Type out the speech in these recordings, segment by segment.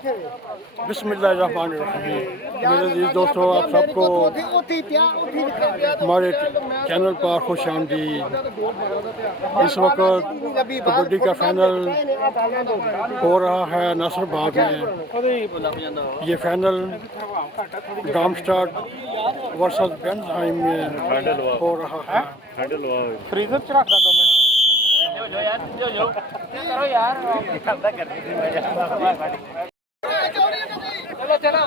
बिस्मिल्लाहिर्रहमानिर्रहीम। मेरे अज़ीज़ दोस्तों, आप सबको हमारे चैनल पर खुश आमदीद। इस वक्त कबड्डी का फाइनल हो रहा है नसरबाग में। ये फाइनल डार्मस्टाड वर्सेस बेंजहाइम में हो रहा है। फ्रीजर च रखना 2 मिनट करो यार चलो चलो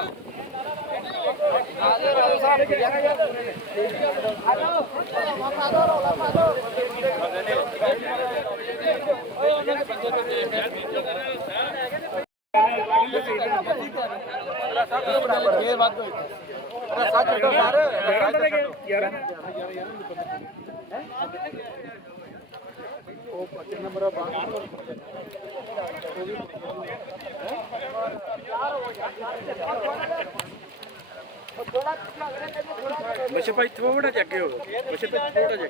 बच्चे भाई थोड़ा जगे हो बच्चे थोड़ा जगे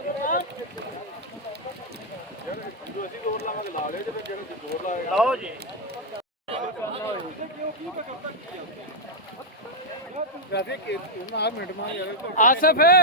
लाओ जी आसफ है